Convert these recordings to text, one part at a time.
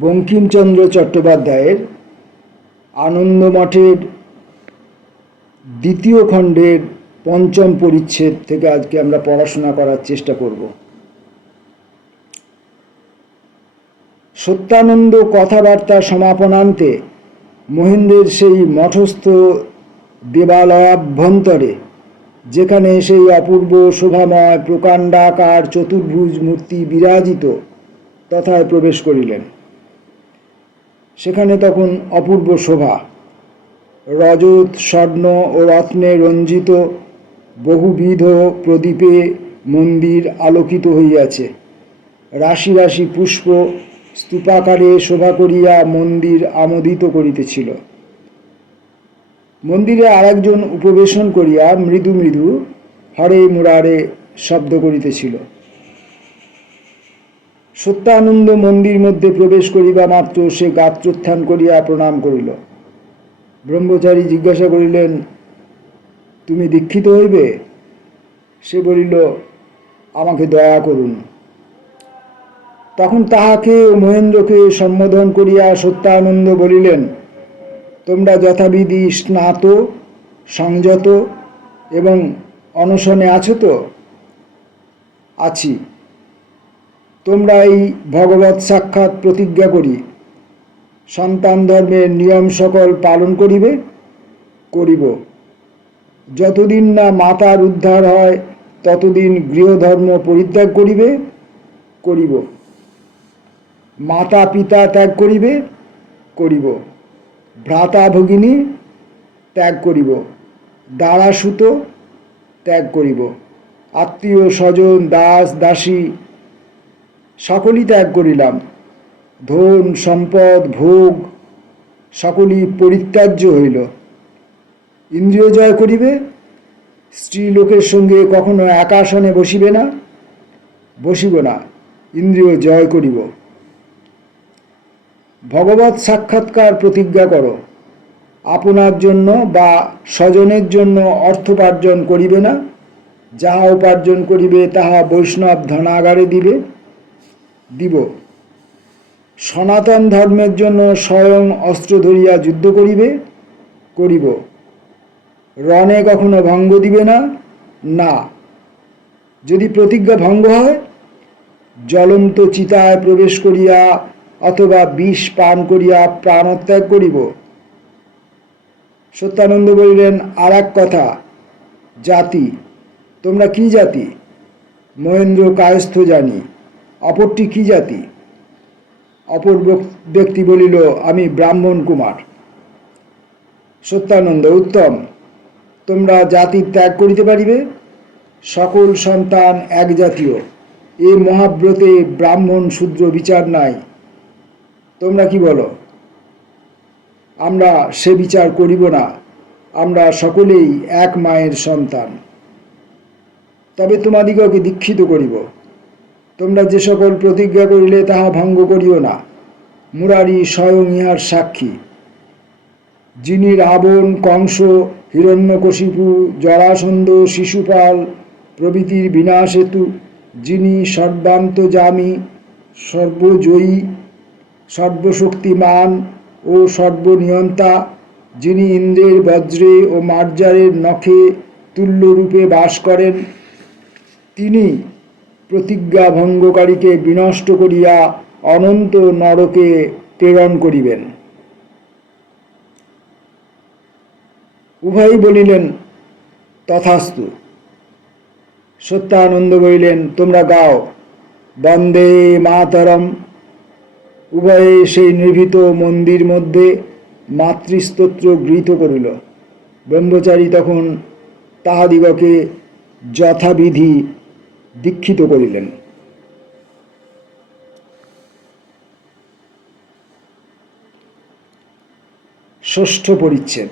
বঙ্কিমচন্দ্র চট্টোপাধ্যায়ের আনন্দমঠের দ্বিতীয় খণ্ডের পঞ্চম পরিচ্ছেদ থেকে আজকে আমরা পড়াশোনা করার চেষ্টা করব। সত্যানন্দ কথাবার্তা সমাপনান্তে মহেন্দ্রের সেই মঠস্থ দেবালয়াভ্যন্তরে, যেখানে সেই অপূর্ব শোভাময় প্রকাণ্ডাকার চতুর্ভুজ মূর্তি বিরাজিত, তথায় প্রবেশ করিলেন। সেখানে তখন অপূর্ব শোভা, রজত, স্বর্ণ ও রত্নে রঞ্জিত বহুবিধ প্রদীপে মন্দির আলোকিত হইয়াছে। রাশি রাশি পুষ্প স্তূপাকারে শোভা করিয়া মন্দির আমোদিত করিতেছিল। মন্দিরে আরেকজন উপবেশন করিয়া মৃদু মৃদু হরে মুরারে শব্দ করিতেছিল। সত্যানন্দ মন্দির মধ্যে প্রবেশ করিবা মাত্র সে গাত্রোত্থান করিয়া প্রণাম করিল। ব্রহ্মচারী জিজ্ঞাসা করিলেন, তুমি দীক্ষিত হইবে? সে বলিল, আমাকে দয়া করুন। তখন তাহাকে ও মহেন্দ্রকে সম্বোধন করিয়া সত্যানন্দ বলিলেন, তোমরা যথাবিধি স্নাত, সংযত এবং অনশনে আছো তো? আছি। তোমরা এই ভগবৎ সাক্ষাৎ প্রতিজ্ঞা করি সন্তান ধর্মের নিয়ম সকল পালন করিবে? করিব। যতদিন না মাতার উদ্ধার হয় ততদিন গৃহধর্ম পরিত্যাগ করিবে? করিব। মাতা পিতা ত্যাগ করিবে? করিব। ভ্রাতা ভগিনী ত্যাগ করিব। দারাসুত ত্যাগ করিব। আত্মীয় স্বজন দাস দাসী সকলই ত্যাগ করিলাম। ধন সম্পদ ভোগ সকলই পরিত্যাজ্য হইল। ইন্দ্রিয় জয় করিবে? স্ত্রীলোকের সঙ্গে কখনো একাসনে বসিবে না? বসিব না, ইন্দ্রিয় জয় করিব। ভগবৎ সাক্ষাৎকার প্রতিজ্ঞা করো। আপনার জন্য বা স্বজনের জন্য অর্থোপার্জন করিবে না। যাহা উপার্জন করিবে তাহা বৈষ্ণব ধনাগারে দিব। সনাতন ধর্মের জন্য স্বয়ং অস্ত্র ধরিয়া যুদ্ধ করিবে? করিব। রণে কখনো ভঙ্গ দিবে না? না। যদি প্রতিজ্ঞা ভঙ্গ হয়, জ্বলন্ত চিতায় প্রবেশ করিয়া অথবা বিষ পান করিয়া প্রাণত্যাগ করিব। সত্যানন্দ বলিলেন, আর এক কথা, জাতি। তোমরা কি জাতি? মহেন্দ্র কায়স্থ জানি। অপরটি কি জাতি? অপর ব্যক্তি বলিল, আমি ব্রাহ্মণ কুমার। সত্যানন্দ, উত্তম। তোমরা জাতি ত্যাগ করিতে পারিবে? সকল সন্তান এক জাতীয়। এ মহাব্রতে ব্রাহ্মণ শূদ্র বিচার নাই। তোমরা কি বলো? আমরা সে বিচার করিব না। আমরা সকলেই এক মায়ের সন্তান। তবে তোমাদিগকে দীক্ষিত করিব। তোমরা যে সকল প্রতিজ্ঞা করিলে তাহা ভঙ্গ করিও না। মুরারি স্বয়ং ইহার সাক্ষী। যিনি রাবণ, কংস, হিরণ্যকশিপু, জরাসন্ধ, শিশুপাল প্রভৃতির বিনাশ হেতু, যিনি সর্বান্তর্যামী, সর্বজয়ী, সর্বশক্তিমান ও সর্বনিয়ন্তা, যিনি ইন্দ্রের বজ্রে ও মার্জারের নখে তুল্যরূপে বাস করেন, তিনি প্রতিজ্ঞা ভঙ্গকারীকে বিনষ্ট করিয়া অনন্ত নরকে প্রেরণ করিবেন। উভয়ই বলিলেন, তথাস্তু। সত্যানন্দ বলিলেন, তোমরা গাও, বন্দে মাতরম। উভয়ে সেই নির্ভীত মন্দির মধ্যে মাতৃস্তোত্র গৃহীত করিল। ব্রহ্মচারী তখন তাহাদিগকে যথাবিধি দীক্ষিত করিলেন। ষষ্ঠ পরিচ্ছেদ।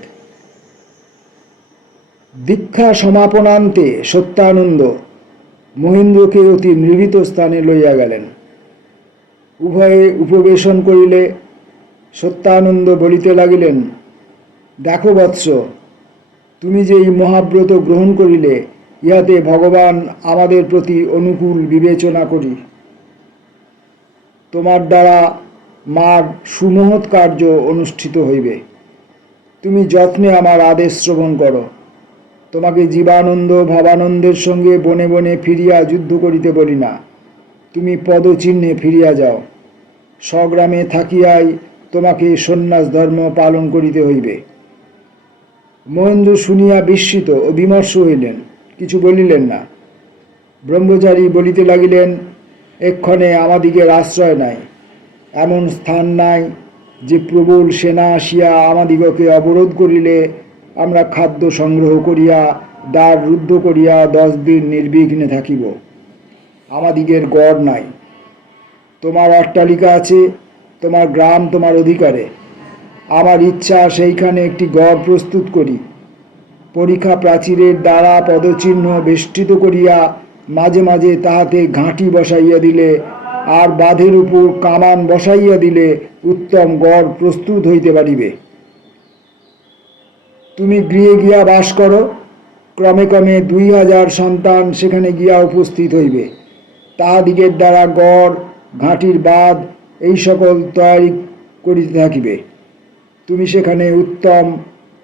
দীক্ষা সমাপনান্তে সত্যানন্দ মহেন্দ্রকে অতি নির্ভীত স্থানে লইয়া গেলেন। উভয়ে উপবেশন করিলে সত্যানন্দ বলিতে লাগিলেন, দেখো বৎস, তুমি যে এই মহাব্রত গ্রহণ করিলে, ইহাতে ভগবান আমাদের প্রতি অনুকূল বিবেচনা করি। তোমার দ্বারা মার সুমহৎ কার্য অনুষ্ঠিত হইবে। তুমি যত্নে আমার আদেশ শ্রবণ করো। তোমাকে জীবানন্দ ভাবানন্দের সঙ্গে বনে বনে ফিরিয়া যুদ্ধ করিতে বলি না, তুমি পদচিহ্নে ফিরিয়া যাও। স্বগ্রামে থাকিয়াই তোমাকে সন্ন্যাস ধর্ম পালন করিতে হইবে। মহেন্দ্র শুনিয়া বিস্মিত ও বিমর্ষ হইলেন, কিছু বলিলেন না। ব্রহ্মচারী বলিতে লাগিলেন, এক্ষণে আমাদিগের আশ্রয় নাই, এমন স্থান নাই যে প্রবল সেনা আসিয়া আমাদিগকে অবরোধ করিলে আমরা খাদ্য সংগ্রহ করিয়া দ্বার রুদ্ধ করিয়া 10 দিন নির্বিঘ্নে থাকিব। আমাদিগের গড় নাই। তোমার অট্টালিকা আছে, তোমার গ্রাম তোমার অধিকারে। আমার ইচ্ছা সেইখানে একটি গড় প্রস্তুত করি, পরিখা প্রাচীরের দ্বারা পদচিহ্ন বেষ্টিত করিয়া মাঝে মাঝে তাহাতে ঘাঁটি বসাইয়া দিলে আর বাঁধের উপর কামান বসাইয়া দিলে উত্তম গড় প্রস্তুত হইতে পারিবে। তুমি গৃহে গিয়া বাস করো, ক্রমে ক্রমে 2000 সন্তান সেখানে গিয়া উপস্থিত হইবে। তাহাদিগের দ্বারা গড়, ঘাঁটির বাঁধ এই সকল তৈরি করিতে থাকিবে। তুমি সেখানে উত্তম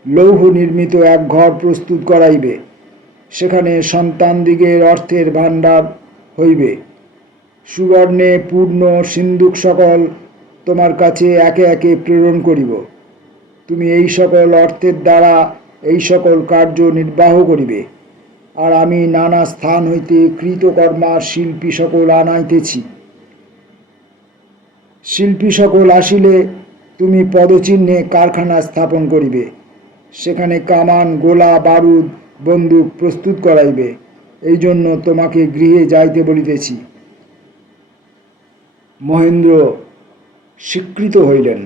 লৌহ নির্মিত এক ঘর প্রস্তুত করাইবে। সেখানে সন্তানদিগের অর্থের ভাণ্ডার হইবে। সুবর্ণে পূর্ণ সিন্ধুক সকল তোমার কাছে একে একে প্রেরণ করিব। তুমি এই সকল অর্থের দ্বারা এই সকল কার্য নির্বাহ করিবে। আর আমি নানা স্থান হইতে কৃতকর্মা শিল্পী সকল আনাইতেছি। শিল্পী সকল আসিলে তুমি পদচিহ্নে কারখানা স্থাপন করিবে। সেখানে কামান, গোলা, বারুদ, বন্দুক প্রস্তুত করাইবে। এই জন্য তোমাকে গৃহে যাইতে বলিতেছি। মহেন্দ্র স্বীকৃত হইলেন।